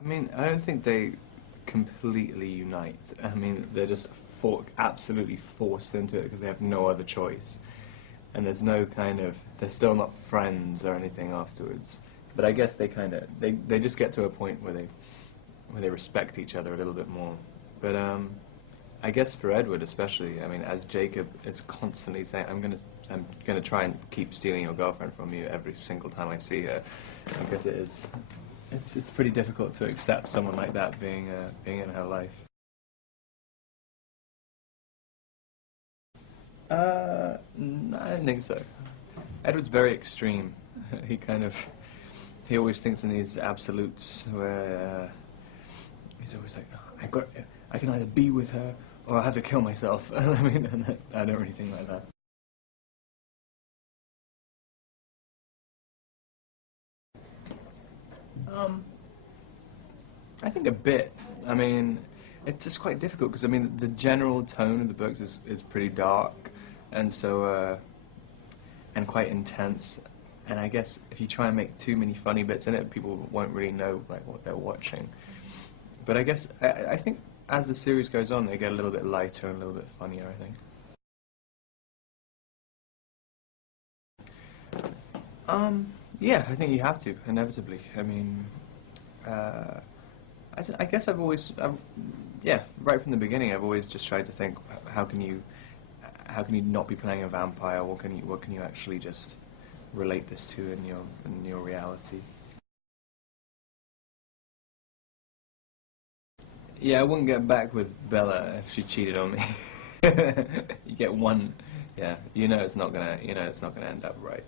I mean, I don't think they completely unite. I mean, they're just absolutely forced into it because they have no other choice. And there's no kind of, they're still not friends or anything afterwards. But I guess they just get to a point where they respect each other a little bit more. But I guess for Edward especially, I mean, as Jacob is constantly saying, I'm gonna try and keep stealing your girlfriend from you every single time I see her. I guess it's pretty difficult to accept someone like that being in her life. I don't think so. Edward's very extreme. He kind of he always thinks in these absolutes where he's always like, oh, I can either be with her or I have to kill myself. I mean, I don't really think like that. Um, I think a bit. I mean, it's just quite difficult because I mean the general tone of the books is pretty dark, and so and quite intense. And I guess if you try and make too many funny bits in it, people won't really know like what they're watching. But I guess I think as the series goes on, they get a little bit lighter and a little bit funnier. I think. Yeah, I think you have to inevitably. I mean, uh, I guess yeah, right from the beginning, I've always just tried to think, how can you, how can you not be playing a vampire? What can you actually just relate this to in your reality? Yeah, I wouldn't get back with Bella if she cheated on me. You get one, yeah, you know it's not gonna end up right.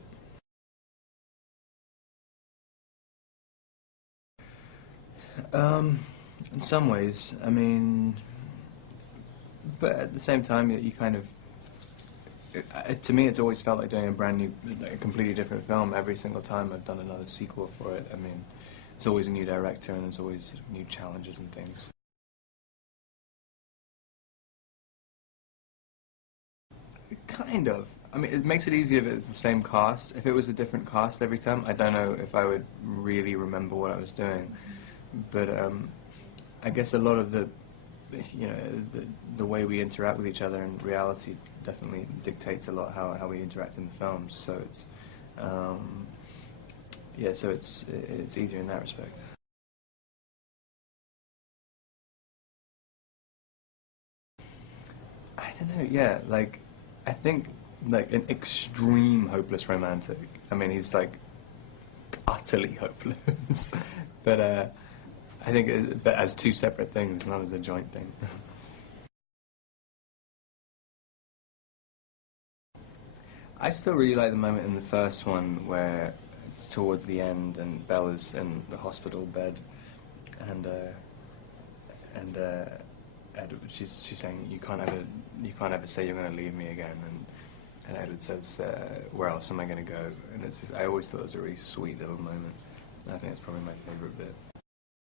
Um, in some ways, I mean, but at the same time, you kind of to me, it's always felt like doing a brand new, like a completely different film every single time I've done another sequel for it. I mean, it's always a new director and there's always sort of new challenges and things. Kind of. I mean, it makes it easier if it's the same cast. If it was a different cast every time, I don't know if I would really remember what I was doing. But I guess a lot of you know, the way we interact with each other in reality definitely dictates a lot how we interact in the films. So um, yeah, so it's easier in that respect. I don't know. Yeah, like I think like an extreme hopeless romantic. I mean, he's like utterly hopeless, but I think but as two separate things, not as a joint thing. I still really like the moment in the first one where it's towards the end and Bella's in the hospital bed, and Edward, she's saying you can't ever say you're going to leave me again, and Edward says where else am I going to go? And I always thought it was a really sweet little moment. I think it's probably my favourite bit.